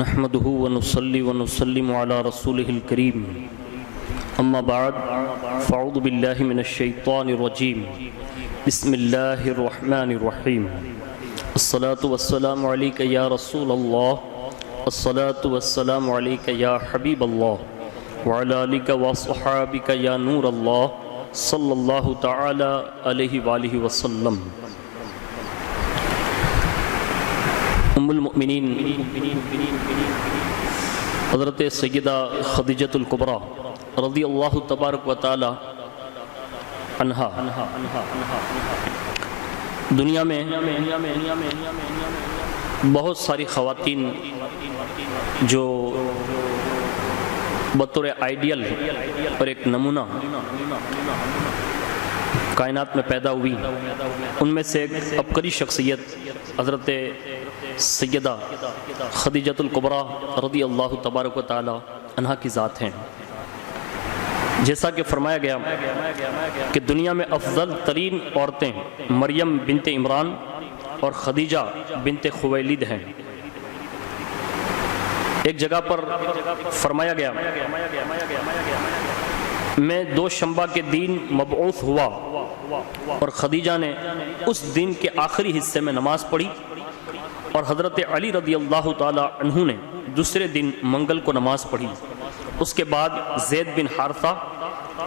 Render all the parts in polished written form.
نحمده ونصلي ونسلم على رسوله الكريم اما بعد فاعوذ بالله من الشيطان الرجيم بسم الله الرحمن الرحيم الصلاة والسلام عليك يا رسول الله الصلاة والسلام عليك يا حبيب الله وعلى آلك وصحابك يا نور الله صلی اللہ تعالی علیہ وآلہ وسلم۔ ام المؤمنین حضرت سیدہ خدیجۃ الکبریٰ رضی اللہ تبارک و تعالی عنہا دنیا میں بہت ساری خواتین جو بطور آئیڈیل اور ایک نمونہ کائنات میں پیدا ہوئی، ان میں سے ایک عبقری شخصیت حضرت سیدہ خدیجۃ الکبریٰ رضی اللہ تبارک و تعالی عنہا کی ذات ہیں۔ جیسا کہ فرمایا گیا کہ دنیا میں افضل ترین عورتیں مریم بنت عمران اور خدیجہ بنت خویلد ہیں۔ ایک جگہ پر فرمایا گیا میں دوشنبہ کے دن مبعوث ہوا اور خدیجہ نے اس دن کے آخری حصے میں نماز پڑھی، اور حضرت علی رضی اللہ تعالی عنہ نے دوسرے دن منگل کو نماز پڑھی۔ اس کے بعد زید بن حارثہ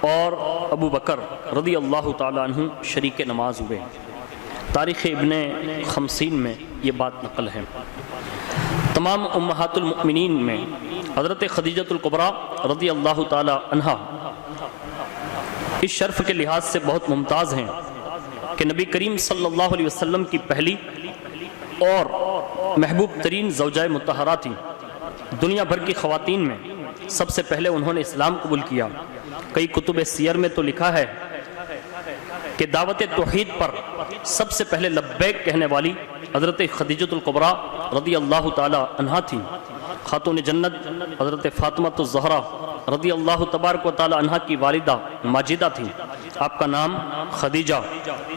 اور ابو بکر رضی اللہ تعالی عنہ شریک نماز ہوئے۔ تاریخ ابن خمسین میں یہ بات نقل ہے۔ تمام امہات المؤمنین میں حضرت خدیجۃ الکبریٰ رضی اللہ تعالی عنہا اس شرف کے لحاظ سے بہت ممتاز ہیں کہ نبی کریم صلی اللہ علیہ وسلم کی پہلی اور محبوب ترین زوجہ مطہرہ تھیں۔ دنیا بھر کی خواتین میں سب سے پہلے انہوں نے اسلام قبول کیا۔ کئی کتب سیر میں تو لکھا ہے کہ دعوت توحید پر سب سے پہلے لبیک کہنے والی حضرت خدیجۃ الکبریٰ رضی اللہ تعالی عنہا تھیں۔ خاتون جنت حضرت فاطمہ الزہرا رضی اللہ تبارک و تعالی عنہا کی والدہ ماجدہ تھیں۔ آپ کا نام خدیجہ،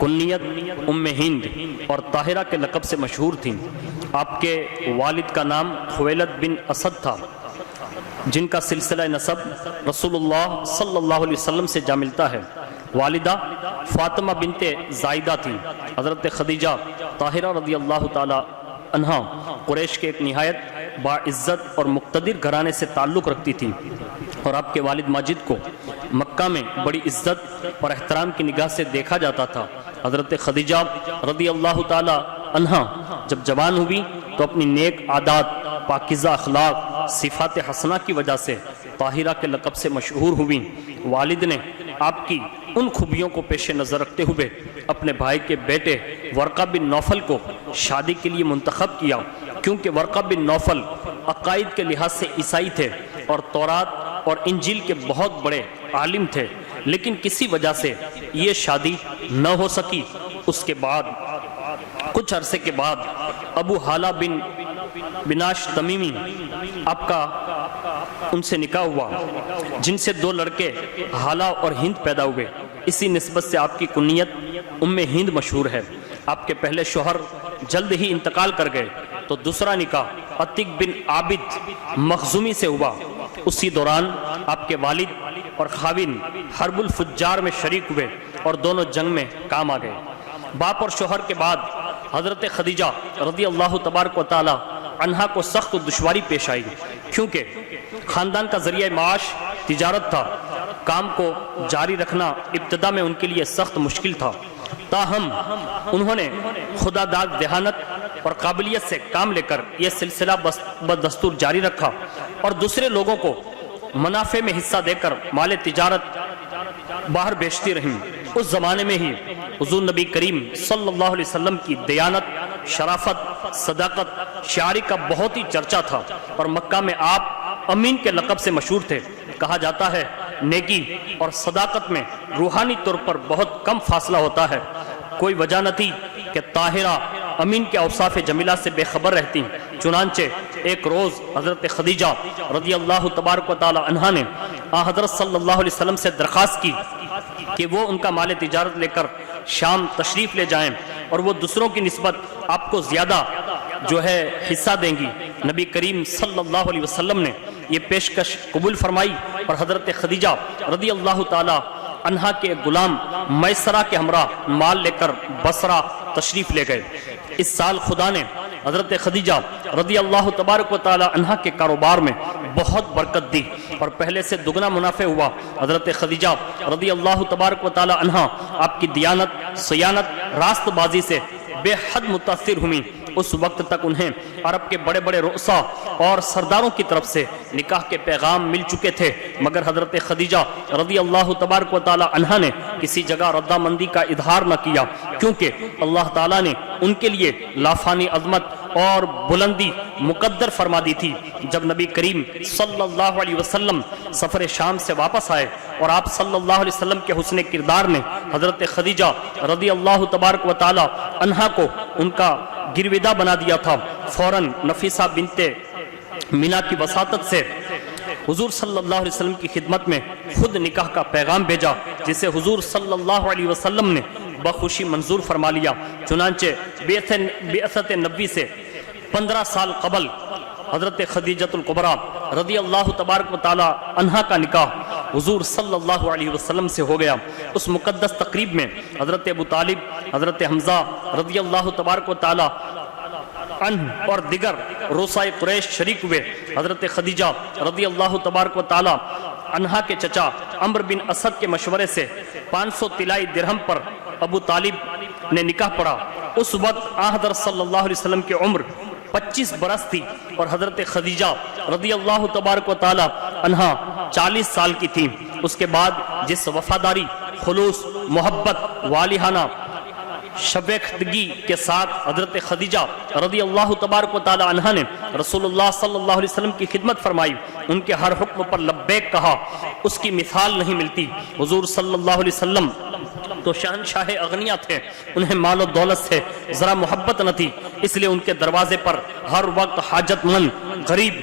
کنیت ام ہند اور طاہرہ کے لقب سے مشہور تھیں۔ آپ کے والد کا نام خویلد بن اسد تھا، جن کا سلسلہ نسب رسول اللہ صلی اللہ علیہ وسلم سے جا ملتا ہے۔ والدہ فاطمہ بنت زائدہ تھیں۔ حضرت خدیجہ طاہرہ رضی اللہ تعالی عنہا قریش کے ایک نہایت باعزت اور مقتدر گھرانے سے تعلق رکھتی تھی، اور آپ کے والد ماجد کو مکہ میں بڑی عزت اور احترام کی نگاہ سے دیکھا جاتا تھا۔ حضرت خدیجہ رضی اللہ تعالی عنہا جب جوان ہوئی تو اپنی نیک عادات، پاکیزہ اخلاق، صفات حسنہ کی وجہ سے طاہرہ کے لقب سے مشہور ہوئیں۔ والد نے آپ کی ان خوبیوں کو پیش نظر رکھتے ہوئے اپنے بھائی کے بیٹے ورقہ بن نوفل کو شادی کے لیے منتخب کیا، کیونکہ ورقہ بن نوفل عقائد کے لحاظ سے عیسائی تھے اور تورات اور انجیل کے بہت بڑے عالم تھے، لیکن کسی وجہ سے یہ شادی نہ ہو سکی۔ اس کے بعد کچھ عرصے کے بعد ابو حالہ بن بناش تمیمی آپ کا ان سے نکاح ہوا، جن سے دو لڑکے حالہ اور ہند پیدا ہوئے۔ اسی نسبت سے آپ کی کنیت ام ہند مشہور ہے۔ آپ کے پہلے شوہر جلد ہی انتقال کر گئے تو دوسرا نکاح عتیق بن عابد مخزومی سے ہوا۔ اسی دوران آپ کے والد اور خاوند حرب الفجار میں شریک ہوئے اور دونوں جنگ میں کام آ گئے۔ باپ اور شوہر کے بعد حضرت خدیجہ رضی اللہ تبارک و تعالی عنہا کو سخت دشواری پیش آئی، کیونکہ خاندان کا ذریعہ معاش تجارت تھا۔ کام کو جاری رکھنا ابتدا میں ان کے لیے سخت مشکل تھا، تاہم انہوں نے خدا داد ذہانت اور قابلیت سے کام لے کر یہ سلسلہ بدستور جاری رکھا، اور دوسرے لوگوں کو منافع میں حصہ دے کر مال تجارت باہر بیچتی رہیں۔ اس زمانے میں ہی حضور نبی کریم صلی اللہ علیہ وسلم کی دیانت، شرافت، صداقت، شاعری کا بہت ہی چرچا تھا، اور مکہ میں آپ امین کے لقب سے مشہور تھے۔ کہا جاتا ہے نیکی اور صداقت میں روحانی طور پر بہت کم فاصلہ ہوتا ہے۔ کوئی وجہ نہ تھی کہ طاہرہ امین کے اوصاف جمیلہ سے بے خبر رہتی، چنانچہ ایک روز حضرت خدیجہ رضی اللہ تبارک و تعالی عنہا نے حضرت صلی اللہ علیہ وسلم سے درخواست کی کہ وہ ان کا مال تجارت لے کر شام تشریف لے جائیں، اور وہ دوسروں کی نسبت آپ کو زیادہ جو ہے حصہ دیں گی۔ نبی کریم صلی اللہ علیہ وسلم نے یہ پیشکش قبول فرمائی اور حضرت خدیجہ رضی اللہ تعالی عنہا کے غلام میسرہ کے ہمراہ مال لے کر بصرہ تشریف لے گئے۔ اس سال خدا نے حضرت خدیجہ رضی اللہ تبارک و تعالی عنہا کے کاروبار میں بہت برکت دی اور پہلے سے دگنا منافع ہوا۔ حضرت خدیجہ رضی اللہ تبارک و تعالی عنہا آپ کی دیانت، سیانت، راست بازی سے بے حد متاثر ہوئیں۔ اس وقت تک انہیں عرب کے بڑے بڑے رؤسا اور سرداروں کی طرف سے نکاح کے پیغام مل چکے تھے، مگر حضرت خدیجہ رضی اللہ تبارک و تعالی عنہا نے کسی جگہ رضامندی کا اظہار نہ کیا، کیونکہ اللہ تعالیٰ نے ان کے لیے لافانی عظمت اور بلندی مقدر فرما دی تھی۔ جب نبی کریم صلی اللہ علیہ وسلم سفر شام سے واپس آئے اور آپ صلی اللہ علیہ وسلم کے حسن کردار نے حضرت خدیجہ رضی اللہ تبارک و تعالی عنہا کو ان کا گرویدہ بنا دیا تھا، فوراً نفیسہ بنت مینا کی وساطت سے حضور صلی اللہ علیہ وسلم کی خدمت میں خود نکاح کا پیغام بھیجا، جسے حضور صلی اللہ علیہ وسلم نے بخوشی منظور فرما لیا۔ چنانچہ بعثت نبوی سے 15 سال قبل حضرت خدیجۃ الکبریٰ رضی اللہ تبارک و تعالی عنہا کا نکاح حضور صلی اللہ علیہ وسلم سے ہو گیا۔ اس مقدس تقریب میں حضرت ابو طالب، حضرت حمزہ رضی اللہ تبارک و تعالی عنہ اور دیگر رؤسائے قریش شریک ہوئے۔ حضرت خدیجہ رضی اللہ تبارک و تعالی عنہا کے چچا عمرو بن اسد کے مشورے سے 500 طلائی درہم پر ابو طالب نے نکاح پڑھا۔ اس وقت حضرت صلی اللہ علیہ وسلم کی عمر 25 برس تھی اور حضرت خدیجہ رضی اللہ تبارک و تعالی عنہا 40 سال کی تھی۔ اس کے بعد جس وفاداری، خلوص، محبت، والہانہ شفقتگی کے ساتھ حضرت خدیجہ رضی اللہ تبارک و تعالی عنہا نے رسول اللہ صلی اللہ علیہ وسلم کی خدمت فرمائی، ان کے ہر حکم پر لبیک کہا، اس کی مثال نہیں ملتی۔ حضور صلی اللہ علیہ وسلم تو شہنشاہ اغنیا تھے، انہیں مال و دولت سے ذرا محبت نہ تھی، اس لیے ان کے دروازے پر ہر وقت حاجت مند، غریب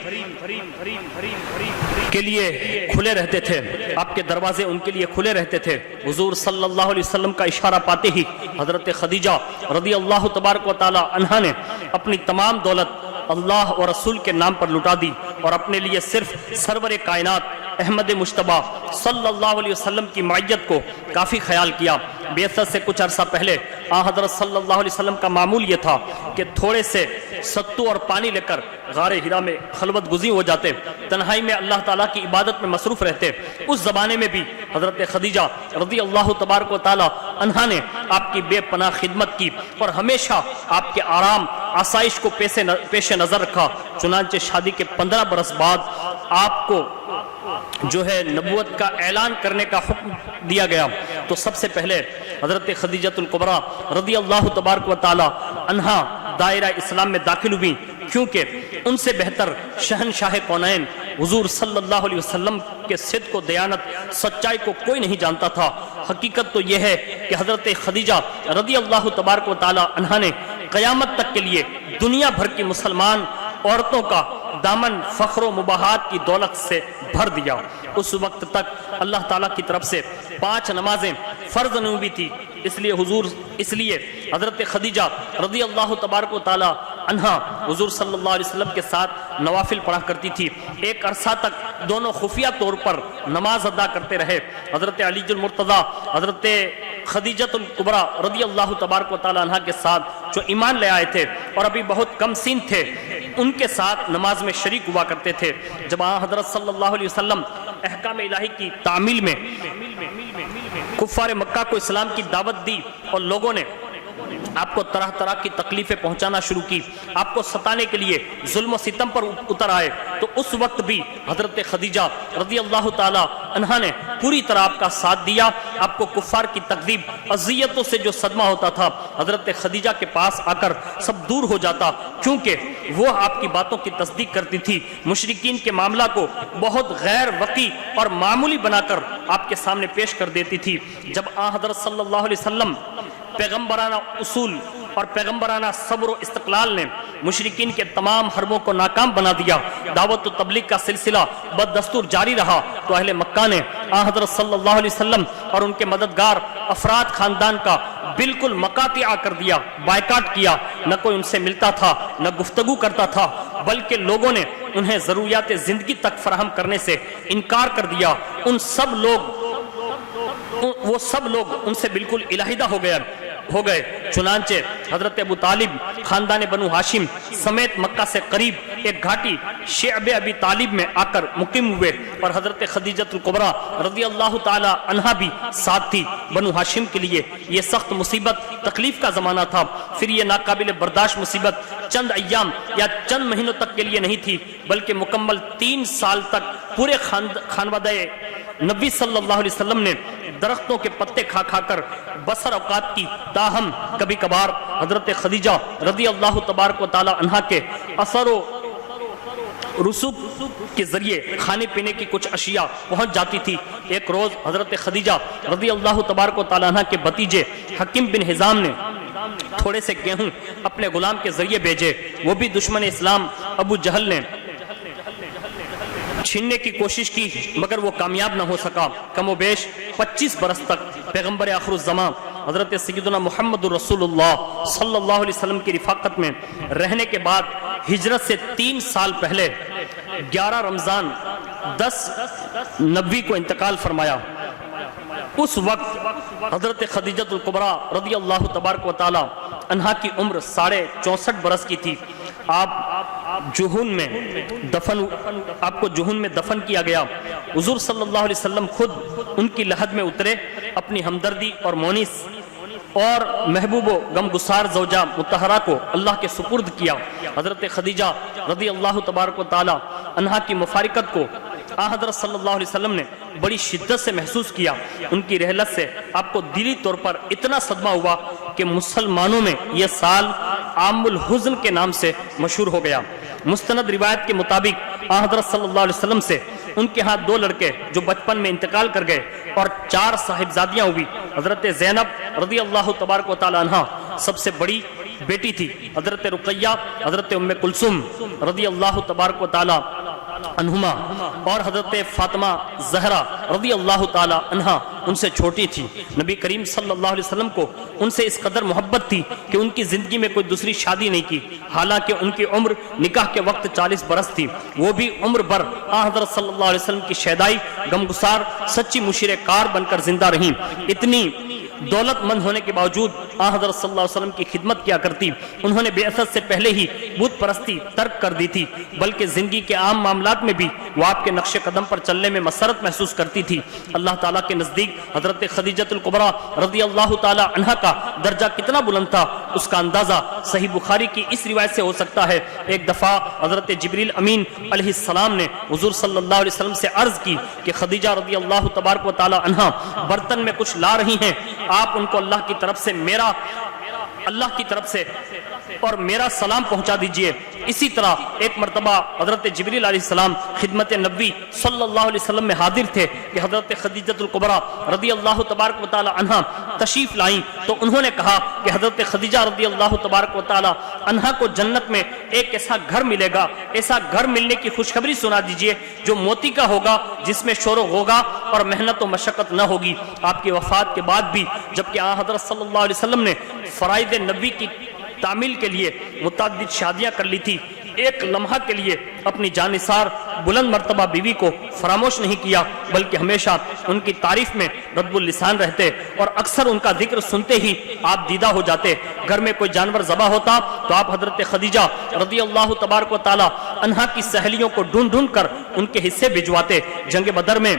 کے لیے کھلے رہتے تھے، آپ کے دروازے ان کے لیے کھلے رہتے تھے۔ حضور صلی اللہ علیہ وسلم کا اشارہ پاتے ہی حضرت خدیجہ رضی اللہ تبارک و تعالی عنہا نے اپنی تمام دولت اللہ اور رسول کے نام پر لٹا دی اور اپنے لیے صرف سرور کائنات احمد مجتبیٰ صلی اللہ علیہ وسلم کی معیت کو کافی خیال کیا۔ بعثت سے کچھ عرصہ پہلے حضرت صلی اللہ علیہ وسلم کا معمول یہ تھا کہ تھوڑے سے ستو اور پانی لے کر غار ہرا میں خلوت گزی ہو جاتے، تنہائی میں اللہ تعالیٰ کی عبادت میں مصروف رہتے۔ اس زمانے میں بھی حضرت خدیجہ رضی اللہ تبارک و تعالی عنہا نے آپ کی بے پناہ خدمت کی اور ہمیشہ آپ کے آرام آسائش کو پیش نظر رکھا۔ چنانچہ شادی کے 15 برس بعد آپ کو جو ہے نبوت کا اعلان کرنے کا حکم دیا گیا، تو سب سے پہلے حضرت خدیجۃ الکبریٰ رضی اللہ تبارک و تعالی عنہا دائرہ اسلام میں داخل ہوئی، کیونکہ ان سے بہتر شہنشاہ کونین حضور صلی اللہ علیہ وسلم کے صدق و دیانت، سچائی کو کوئی نہیں جانتا تھا۔ حقیقت تو یہ ہے کہ حضرت خدیجہ رضی اللہ تبارک و تعالی عنہا نے قیامت تک کے لیے دنیا بھر کی مسلمان عورتوں کا دامن فخر و مباحات کی دولت سے بھر دیا۔ اس وقت تک اللہ تعالیٰ کی طرف سے 5 نمازیں فرض نہیں ہوئی تھی، اس لیے حضرت خدیجہ رضی اللہ تبارک و تعالی عنہا حضور صلی اللہ علیہ وسلم کے ساتھ نوافل پڑھا کرتی تھی۔ ایک عرصہ تک دونوں خفیہ طور پر نماز ادا کرتے رہے۔ حضرت علی المرتضیٰ حضرت خدیجۃ الکبریٰ رضی اللہ تبارک و تعالی عنہا کے ساتھ جو ایمان لے آئے تھے اور ابھی بہت کم سین تھے، ان کے ساتھ نماز میں شریک ہوا کرتے تھے۔ جب حضرت صلی اللہ علیہ وسلم احکام الہی کی تعمیل میں کفار مکہ کو اسلام کی دعوت دی اور لوگوں نے آپ کو طرح طرح کی تکلیفیں پہنچانا شروع کی، آپ کو ستانے کے لیے ظلم و ستم پر اتر آئے، تو اس وقت بھی حضرت خدیجہ رضی اللہ تعالی عنہا نے پوری طرح آپ کا ساتھ دیا۔ آپ کو کفار کی تکذیب، اذیتوں سے جو صدمہ ہوتا تھا، حضرت خدیجہ کے پاس آ کر سب دور ہو جاتا، کیونکہ وہ آپ کی باتوں کی تصدیق کرتی تھی۔ مشرکین کے معاملہ کو بہت غیر وقی اور معمولی بنا کر آپ کے سامنے پیش کر دیتی تھی۔ جب حضرت صلی اللہ علیہ وسلم پیغمبرانہ اصول اور پیغمبرانہ صبر و استقلال نے مشرکین کے تمام حربوں کو ناکام بنا دیا، دعوت و تبلیغ کا سلسلہ بددستور جاری رہا، تو اہل مکہ نے حضرت صلی اللہ علیہ وسلم اور ان کے مددگار افراد خاندان کا بالکل مقاطعہ کر دیا، بائیکاٹ کیا، نہ کوئی ان سے ملتا تھا نہ گفتگو کرتا تھا، بلکہ لوگوں نے انہیں ضروریات زندگی تک فراہم کرنے سے انکار کر دیا۔ وہ سب لوگ ان سے بالکل علیحدہ ہو گئے۔ چنانچہ حضرت ابو طالب خاندان بنو ہاشم سمیت مکہ سے قریب ایک گھاٹی شعب ابی طالب میں آ کر مقیم ہوئے، اور حضرت خدیجہ الکبریٰ رضی اللہ تعالی عنہا بھی ساتھ تھی۔ بنو ہاشم کے لیے یہ سخت مصیبت تکلیف کا زمانہ تھا، پھر یہ ناقابل برداشت مصیبت چند ایام یا چند مہینوں تک کے لیے نہیں تھی، بلکہ مکمل 3 سال تک پورے خانوادہ نبی صلی اللہ علیہ وسلم نے درختوں کے پتے کھا کھا کر بسر اوقات کی، تاہم کبھی کبھار حضرت خدیجہ رضی اللہ تبارک و تعالی عنہا کے اثر و رسوخ کے ذریعے کھانے پینے کی کچھ اشیاء پہنچ جاتی تھی۔ ایک روز حضرت خدیجہ رضی اللہ تبارک و تعالی عنہا کے بھتیجے حکیم بن حزام نے تھوڑے سے گیہوں اپنے غلام کے ذریعے بھیجے، وہ بھی دشمن اسلام ابو جہل نے چھیننے کی کوشش کی، مگر وہ کامیاب نہ ہو سکا۔ کم و بیش 25 برس تک پیغمبر آخر الزمان حضرت سیدنا محمد رسول اللہ صلی اللہ علیہ وسلم کی رفاقت میں رہنے کے بعد ہجرت سے 3 سال پہلے 11 رمضان 10 کو انتقال فرمایا۔ اس وقت حضرت خدیجہ الکبریٰ رضی اللہ تبارک و تعالی عنہا کی عمر 64.5 برس کی تھی۔ آپ کو جہن میں دفن کیا گیا۔ حضور صلی اللہ علیہ وسلم خود ان کی لحد میں اترے، اپنی ہمدردی اور مونس اور محبوب و غمگسار زوجہ مطہرہ کو اللہ کے سپرد کیا۔ حضرت خدیجہ رضی اللہ تبارک و تعالی عنہا کی مفارقت کو حضرت صلی اللہ علیہ وسلم نے بڑی شدت سے محسوس کیا۔ ان کی رحلت سے آپ کو دلی طور پر اتنا صدمہ ہوا کہ مسلمانوں میں یہ سال عام الحزن کے نام سے مشہور ہو گیا۔ مستند روایت کے مطابق حضرت صلی اللہ علیہ وسلم سے ان کے ہاں 2 لڑکے جو بچپن میں انتقال کر گئے اور 4 صاحبزادیاں ہوئی۔ حضرت زینب رضی اللہ تبارک و تعالی عنہا سب سے بڑی بیٹی تھی، حضرت رقیہ، حضرت ام کلثوم رضی اللہ تبارک و تعالی عنہما اور حضرت فاطمہ زہرا رضی اللہ تعالی عنہا ان سے چھوٹی تھی۔ نبی کریم صلی اللہ علیہ وسلم کو ان سے اس قدر محبت تھی کہ ان کی زندگی میں کوئی دوسری شادی نہیں کی، حالانکہ ان کی عمر نکاح کے وقت 40 برس تھی۔ وہ بھی عمر بھر حضرت صلی اللہ علیہ وسلم کی شیدائی غمگسار سچی مشیر کار بن کر زندہ رہیں۔ اتنی دولت مند ہونے کے باوجود حضرت صلی اللہ علیہ وسلم کی خدمت کیا کرتی۔ انہوں نے بعثت سے پہلے ہی بت پرستی ترک کر دی تھی، بلکہ زندگی کے عام معاملات میں بھی وہ آپ کے نقش قدم پر چلنے میں مسرت محسوس کرتی تھی۔ اللہ تعالیٰ کے نزدیک حضرت خدیجہ الکبریٰ رضی اللہ تعالی عنہا کا درجہ کتنا بلند تھا، اس کا اندازہ صحیح بخاری کی اس روایت سے ہو سکتا ہے۔ ایک دفعہ حضرت جبریل امین علیہ السلام نے حضور صلی اللہ علیہ وسلم سے عرض کی کہ خدیجہ رضی اللہ تبارک و تعالی عنہا برتن میں کچھ لا رہی ہیں، آپ ان کو اللہ کی طرف سے اور میرا سلام پہنچا دیجئے۔ اسی طرح ایک مرتبہ حضرت جبریل علیہ السلام خدمت نبی صلی اللہ علیہ وسلم میں حاضر تھے کہ حضرت خدیجہ الکبریٰ رضی اللہ تبارک و تعالی عنہا تشریف لائیں، تو انہوں نے کہا کہ حضرت خدیجہ رضی اللہ تبارک و تعالی عنہا کو جنت میں ایک ایسا گھر ملے گا، ایسا گھر ملنے کی خوشخبری سنا دیجئے جو موتی کا ہوگا، جس میں شور و غوغا اور محنت و مشقت نہ ہوگی۔ آپ کی وفات کے بعد بھی جبکہ حضرت صلی اللہ علیہ وسلم نے فرائض نبی کی تعمیل کے لیے متعدد شادیاں کر لی تھی، ایک لمحہ کے لیے اپنی جانثار بلند مرتبہ بیوی کو فراموش نہیں کیا، بلکہ ہمیشہ ان کی تعریف میں رطب اللسان رہتے اور اکثر ان کا ذکر سنتے ہی آپ دیدہ ہو جاتے۔ گھر میں کوئی جانور ذبح ہوتا تو آپ حضرت خدیجہ رضی اللہ تبارک و تعالی عنہا کی سہیلیوں کو ڈھونڈ ڈھونڈ کر ان کے حصے بھجواتے۔ جنگ بدر میں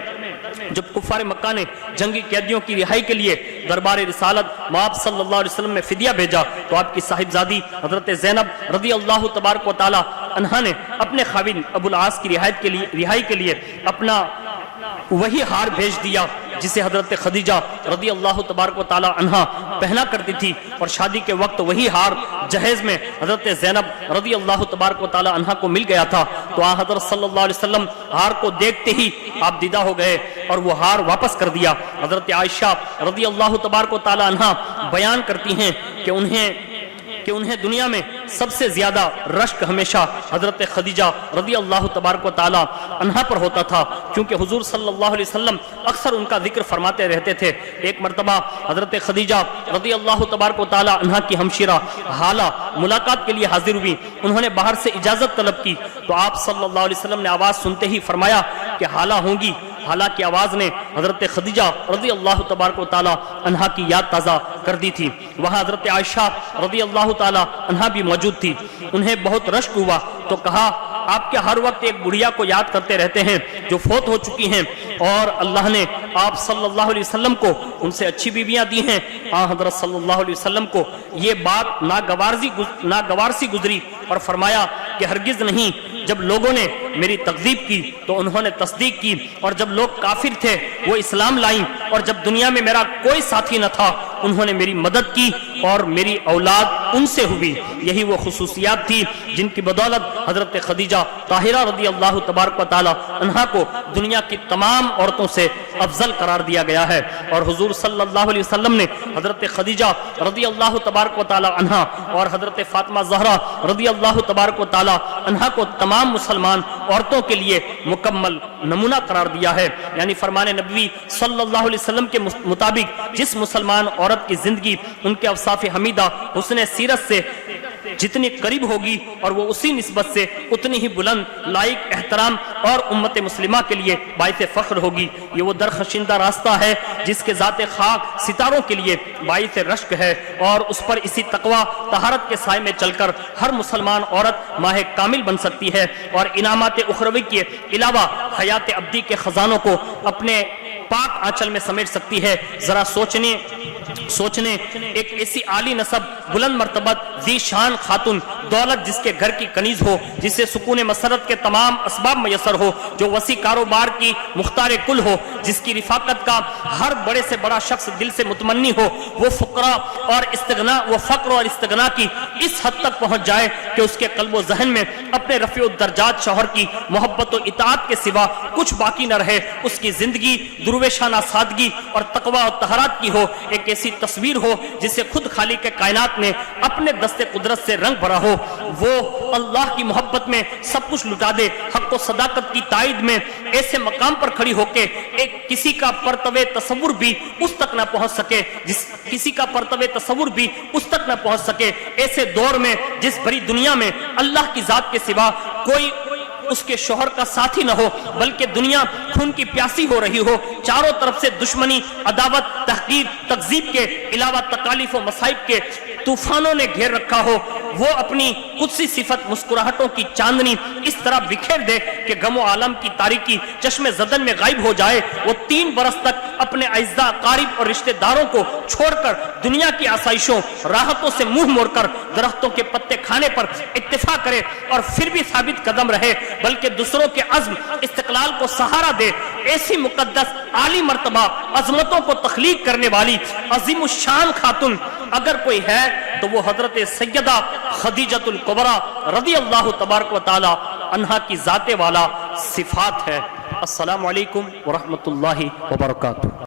جب کفار مکہ نے جنگی قیدیوں کی رہائی کے لیے دربار رسالت مآب صلی اللہ علیہ وسلم میں فدیہ بھیجا تو آپ کی صاحبزادی حضرت زینب رضی اللہ تبارک و تعالی عنہا نے اپنے خاوند ابو العاص کی رہائی کے لیے اپنا وہی ہار بھیج دیا جسے حضرت خدیجہ رضی اللہ تبارک و تعالی عنہا پہنا کرتی تھی، اور شادی کے وقت وہی ہار جہیز میں حضرت زینب رضی اللہ تبارک و تعالی عنہا کو مل گیا تھا۔ تو حضرت صلی اللہ علیہ وسلم ہار کو دیکھتے ہی آپ دیدہ ہو گئے اور وہ ہار واپس کر دیا۔ حضرت عائشہ رضی اللہ تبارک و تعالی عنہا بیان کرتی ہیں کہ انہیں کہ انہیں دنیا میں سب سے زیادہ رشک ہمیشہ حضرت خدیجہ رضی اللہ تبارک و تعالی عنہا پر ہوتا تھا، کیونکہ حضور صلی اللہ علیہ وسلم اکثر ان کا ذکر فرماتے رہتے تھے۔ ایک مرتبہ حضرت خدیجہ رضی اللہ تبارک و تعالی عنہا کی ہمشیرہ حالہ ملاقات کے لیے حاضر ہوئی۔ انہوں نے باہر سے اجازت طلب کی تو آپ صلی اللہ علیہ وسلم نے آواز سنتے ہی فرمایا کہ حالہ ہوں گی۔ حالہ کی آواز نے حضرت خدیجہ رضی اللہ تبارک و تعالی عنہا کی یاد تازہ کر دی تھی۔ وہاں حضرت عائشہ رضی اللہ تعالی عنہا بھی موجود تھی۔ انہیں بہت رشک ہوا تو کہا آپ کیا ہر وقت ایک بڑھیا کو یاد کرتے رہتے ہیں جو فوت ہو چکی ہیں، اور اللہ نے آپ صلی اللہ علیہ وسلم کو ان سے اچھی بیویاں دی ہیں۔ حضرت صلی اللہ علیہ وسلم کو یہ بات ناگوار سی گزری اور فرمایا کہ ہرگز نہیں، جب لوگوں نے میری تکذیب کی تو انہوں نے تصدیق کی، اور جب لوگ کافر تھے وہ اسلام لائیں، اور جب دنیا میں میرا کوئی ساتھی نہ تھا انہوں نے میری مدد کی اور میری اولاد ان سے ہوئی۔ یہی وہ خصوصیات تھی جن کی بدولت حضرت خدیجہ طاہرہ رضی اللہ تبارک و تعالی عنہا کو دنیا کی تمام عورتوں سے افضل قرار دیا گیا ہے۔ اور حضور صلی اللہ علیہ وسلم نے حضرت خدیجہ رضی اللہ تبارک و تعالی عنہا اور حضرت فاطمہ زہرا رضی اللہ تبارک و تعالی عنہا کو تمام مسلمان عورتوں کے لیے مکمل نمونہ قرار دیا ہے۔ یعنی فرمان نبوی صلی اللہ علیہ وسلم کے مطابق جس مسلمان عورت کی زندگی ان کے اوصاف حمیدہ حسن سیرت سے جتنی قریب ہوگی اور وہ اسی نسبت سے اتنی ہی بلند، لائق، احترام اور امت مسلمہ کے لیے باعث فخر ہوگی۔ یہ وہ درخشندہ راستہ ہے جس کے ذات خاک ستاروں کے لیے باعث رشک ہے، اور اس پر اسی تقوی طہارت کے سائے میں چل کر ہر مسلمان عورت ماہ کامل بن سکتی ہے، اور انعامات اخروی کے علاوہ حیات ابدی کے خزانوں کو اپنے پاک آنچل میں سمیٹ سکتی ہے۔ ذرا سوچنے ایک ایسی عالی نسب، بلند مرتبت، ذی شان خاتون، دولت جس کے گھر کی کنیز ہو، جسے سکون مسرت کے تمام اسباب میسر ہو، جو وسیع کاروبار کی مختار کل ہو، جس کی رفاقت کا ہر بڑے سے بڑا شخص دل سے متمنی ہو، وہ فقر اور استغنا کی اس حد تک پہنچ جائے کہ اس کے قلب و ذہن میں اپنے رفیع الدرجات شوہر کی محبت و اطاعت کے سوا کچھ باقی نہ رہے۔ اس کی زندگی درویشانہ سادگی اور تقوی و طہارت کی ہو، ایک ایسی تصویر ہو جسے خود خالق کائنات نے اپنے دست قدرت سے رنگ بھرا ہو۔ وہ اللہ کی محبت میں سب کچھ لٹا دے، حق و صداقت کی تائید میں ایسے مقام پر کھڑی ہو کے کسی کا پرتو تصور بھی اس تک نہ پہنچ سکے، ایسے دور میں جس بڑی دنیا میں اللہ کی ذات کے سوا کوئی اس کے شوہر کا ساتھی نہ ہو، بلکہ دنیا خون کی پیاسی ہو رہی ہو، چاروں طرف سے دشمنی، عداوت، تحقیر، تکذیب کے علاوہ تکالیف و مصائب کے طوفانوں نے گھیر رکھا ہو، وہ اپنی قدسی صفت مسکراہٹوں کی چاندنی اس طرح بکھیر دے کہ غم و عالم کی تاریکی چشم زدن میں غائب ہو جائے۔ وہ 3 برس تک اپنے اعزاء، قارب اور رشتہ داروں کو چھوڑ کر دنیا کی آسائشوں، راحتوں سے منہ موڑ کر درختوں کے پتے کھانے پر اتفاق کرے، اور پھر بھی ثابت قدم رہے، بلکہ دوسروں کے عزم، استقلال کو سہارا دے۔ ایسی مقدس، عالی مرتبہ عظمتوں کو تخلیق کرنے والی عظیم الشان خاتون اگر کوئی ہے تو وہ حضرت سیدہ خدیجۃ الکبریٰ رضی اللہ تبارک و تعالی عنہا کی ذات والا صفات ہے۔ السلام علیکم ورحمۃ اللہ وبرکاتہ۔